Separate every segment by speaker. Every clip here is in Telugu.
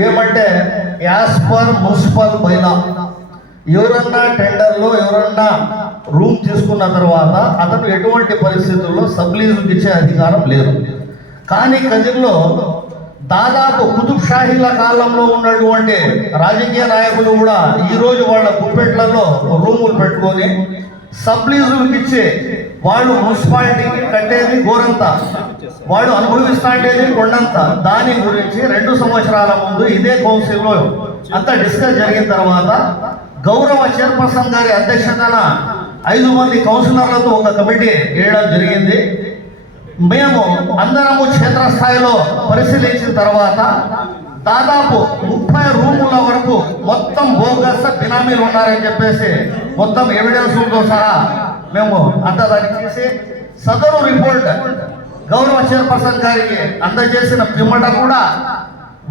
Speaker 1: యాజ్ పర్ మున్సిపల్ బైలా ఎవరన్నా టెండర్లో ఎవరన్నా రూమ్ తీసుకున్న తర్వాత అతను ఎటువంటి పరిస్థితుల్లో సబ్లీజుకి ఇచ్చే అధికారం లేదు. కానీ కదిర్లో దాదాపు కుతుబ్ షాహీల కాలంలో ఉన్నటువంటి రాజకీయ నాయకులు కూడా ఈరోజు వాళ్ళ గుప్పెట్లలో రూములు పెట్టుకొని సబ్లీజులకు ఇచ్చే వాళ్ళు మున్సిపాలిటీకి కట్టేది గోరంతా వాడు అనుభవిస్తాండేది కొండంత. దాని గురించి రెండు సంవత్సరాల ముందు ఇదే కౌన్సిల్లో అంతా డిస్కస్ జరిగిన తర్వాత గౌరవ చైర్పర్సన్ గారి అధ్యక్షతన ఐదు మంది కౌన్సిలర్లతో ఒక కమిటీ వేయడం జరిగింది. మేము అందరము క్షేత్రస్థాయిలో పరిశీలించిన తర్వాత దాదాపు ముప్పై రూముల వరకు మొత్తం బోగస్ బినామీలు ఉన్నారని చెప్పేసి మొత్తం ఎవిడెన్స్లతో సహా మేము అంతా దాన్ని చేసి సదరు రిపోర్ట్ గౌరవ చైర్పర్సన్ గారికి అందజేసిన పిమ్మట కూడా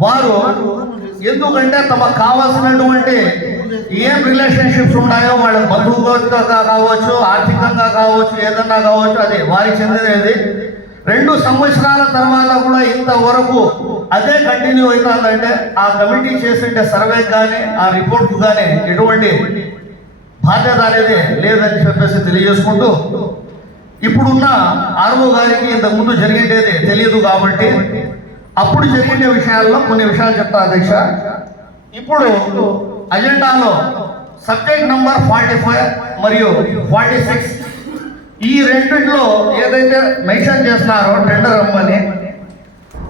Speaker 1: వారు ఎందుకంటే తమకు కావాల్సినటువంటి ఏం రిలేషన్షిప్స్ ఉన్నాయో వాళ్ళ బంధువుగా కావచ్చు ఆర్థికంగా కావచ్చు ఏదన్నా కావచ్చు అది వారికి చెందినది. రెండు సంవత్సరాల తర్వాత కూడా ఇంతవరకు అదే కంటిన్యూ అవుతుందంటే ఆ కమిటీ చేసిండే సర్వే కానీ ఆ రిపోర్ట్ కానీ ఎటువంటి బాధ్యత అనేది లేదని చెప్పేసి తెలియజేసుకుంటూ ఇప్పుడున్న ఆర్వో గారికి ఇంతకు ముందు తెలియదు కాబట్టి అప్పుడు జరిగిన విషయాల్లో కొన్ని విషయాలు చెప్తా అధ్యక్ష. ఇప్పుడు అజెండాలో సబ్జెక్ట్ నంబర్ ఫార్టీ ఫైవ్ మరియు ఫార్టీ సిక్స్ ఈ రెండిట్లో ఏదైతే మెన్షన్ చేస్తున్నారో టెండర్ అమ్మని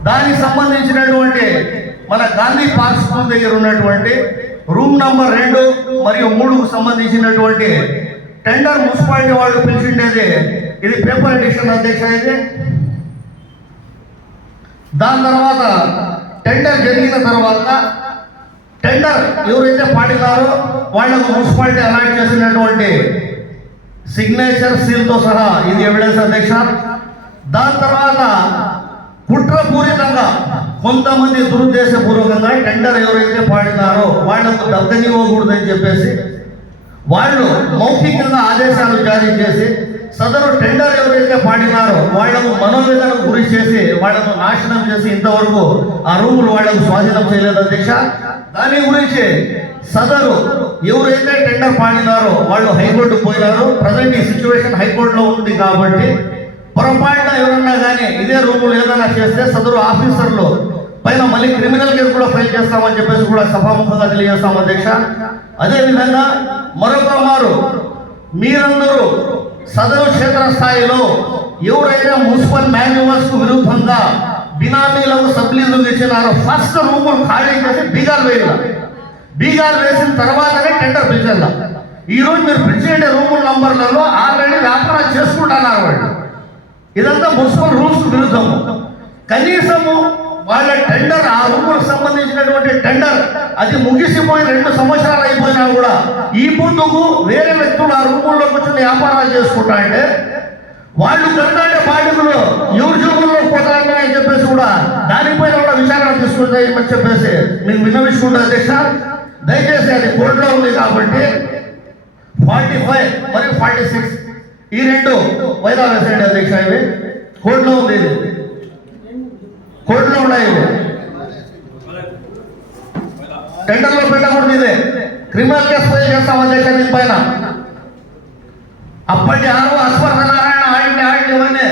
Speaker 1: దానికి సంబంధించినటువంటి మన గాంధీ పార్క్ స్కూల్ దగ్గర ఉన్నటువంటి రూమ్ నంబర్ రెండు మరియు మూడుకు సంబంధించినటువంటి టెండర్ మున్సిపాలిటీ వాళ్ళు పిలిచిండేది ఇది పేపర్ ఎడిషన్ అధ్యక్ష ఇది. దాని తర్వాత టెండర్ జరిగిన తర్వాత టెండర్ ఎవరైతే పాడినారో వాళ్ళకు మున్సిపాలిటీ అలాట్ చేసినటువంటి సిగ్నేచర్ సీల్తో సహా ఇది ఎవిడెన్స్ అధ్యక్ష. దాని తర్వాత కుట్రపూరితంగా కొంతమంది దురుద్దేశపూర్వకంగా టెండర్ ఎవరైతే పాడినారో వాళ్ళకు దక్కనివ్వకూడదని చెప్పేసి వాళ్ళు మౌఖికంగా ఆదేశాలు జారీ చేసి సదరు టెండర్ ఎవరైతే పాడినారో వాళ్ళను మనోవేదనకు గురి చేసి వాళ్ళను నాశనం చేసి ఇంతవరకు ఆ రూములు వాళ్ళకు స్వాధీనం చేయలేదు అధ్యక్ష. దాని గురించి సదరు ఎవరైతే టెండర్ పాడినారో వాళ్ళు హైకోర్టు పోయినారు. ప్రజెంట్ ఈ సిచ్యువేషన్ హైకోర్టులో ఉంది కాబట్టి పొరపాటున ఎవరన్నా కానీ ఇదే రూములు ఏదైనా చేస్తే సదరు ఆఫీసర్లు పైన మళ్ళీ క్రిమినల్ కేసు కూడా ఫైల్ చేస్తామని చెప్పేసి కూడా సభాముఖంగా తెలియజేస్తాం అధ్యక్ష. అదేవిధంగా మరొక మారు మీరందరూ సదరు క్షేత్ర స్థాయిలో ఎవరైతే మున్సిపల్ మాన్యువల్స్కు విరుద్ధంగా బినామీలకు సబ్లీజులు తెచ్చినారో ఫస్ట్ రూములు ఖాళీ చేసి బీగాలు వేయాలి. బీగాలు వేసిన తర్వాతనే టెండర్ పిలిచేద్దాం ఈ రోజు మీరు పిలిచేయండి రూముల నంబర్లలో ఆల్రెడీ వ్యాపారం చేసుకుంటున్నారు వాళ్ళు. ఇదంతా మున్సిపల్ రూల్స్ విరుద్ధము. కనీసము వాళ్ళ టెండర్ ఆ రూములకు సంబంధించినటువంటి టెండర్ అది ముగిసిపోయి రెండు సంవత్సరాలు అయిపోయినా కూడా. ఈ ముందుకు వేరే వ్యక్తులు ఆ రూముల్లో కూర్చొని వ్యాపారాలు చేసుకుంటా అంటే వాళ్ళు కనుకంటే బాధితులు ఎవరి జోబుల్లో పోతారని అని చెప్పేసి కూడా దానిపైన కూడా విచారణ తీసుకుంటాయని చెప్పేసి మీకు విన్నవించుకుంటా అధ్యక్ష. దయచేసి అది కోర్టులో ఉంది కాబట్టి ఫార్టీ ఫైవ్ మరియు ఫార్టీ సిక్స్ ఈ రెండు వైదా వేసేయండి అధ్యక్ష ఇవి కోర్టులో ఉంది ఇది. కోర్టులో ఉన్నాయి. ఇవి టెండర్లో పెట్టకూడదు ఇదే. క్రిమినల్ కేసు ఫైల్ చేస్తాం అధ్యక్ష దీనిపైన అప్పటి ఆరు అశ్వర్థ నారాయణ ఆడింది ఆడింది ఇవన్నీ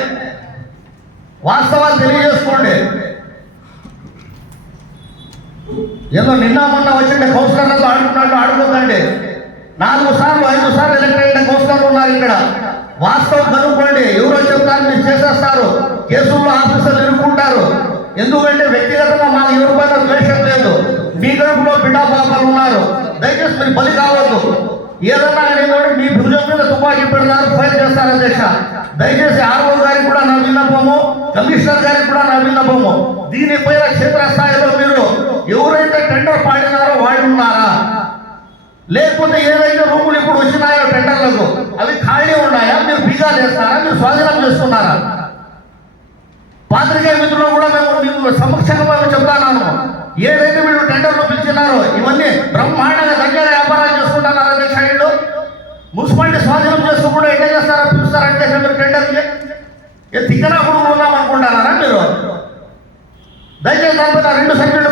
Speaker 1: వాస్తవాలు తెలియజేసుకోండి. ఏదో నిన్న మొన్న వచ్చిండే కౌన్సిలర్లతో ఆడుకున్నట్టు ఆడుకోదండి నాలుగు సార్లు ఐదు సార్లు ఎలక్ట్ అయిన కౌన్సిలర్లు ఉన్నారు ఇక్కడ. వాస్తవం కనుక్కోండి. ఎవరో చెప్తారు మీరు చేసేస్తారు. కేసుల్లో ఆఫీసర్లు ఇరుక్కుంటారు. ఎందుకంటే వ్యక్తిగతంగా మన ఎవరి పైన ద్వేషం లేదు. మీ తరపులో బిడ్డా పాపాలు ఉన్నారు. దయచేసి మీరు బలి కావద్దు. ఏదన్నా కానీ కూడా మీ భుజం మీద తుపాకీ పెడతారు ఫైర్ చేస్తారు అధ్యక్ష. దయచేసి ఆర్ఓ గారికి కూడా నా విన్నపము కమిషనర్ గారికి కూడా నా విన్నపము. దీనిపైన క్షేత్రస్థాయిలో మీరు ఎవరైతే టెండర్ పాడినారో వాళ్ళు ఉన్నారా? లేకపోతే ఏదైతే రూములు ఇప్పుడు వచ్చినాయో టెండర్లకు అవి ఖాళీ ఉన్నాయా? మీరు బీగాలు చేస్తారా మీరు స్వాధీనం చేస్తున్నారా పాత్రికేయ మిత్రులు కూడా మేము మీకు సమక్షంగా మేము చెప్తాను ఏదైతే మీరు టెండర్లు పిలిచినారో ఇవన్నీ బ్రహ్మాండంగా దగ్గర వ్యాపారాలు చేసుకుంటున్నారు అధ్యక్ష వీళ్ళు మున్సిపాలిటీ స్వాధీనం చేసుకుంటూ ఎట్లా చేస్తారా పిలుస్తారా అంటే మీరు టెండర్కి ఏ తిక్కనా కూడా ఉన్నాం అనుకుంటారా మీరు? దయచేసి దానిపైన రెండు సభ్యులు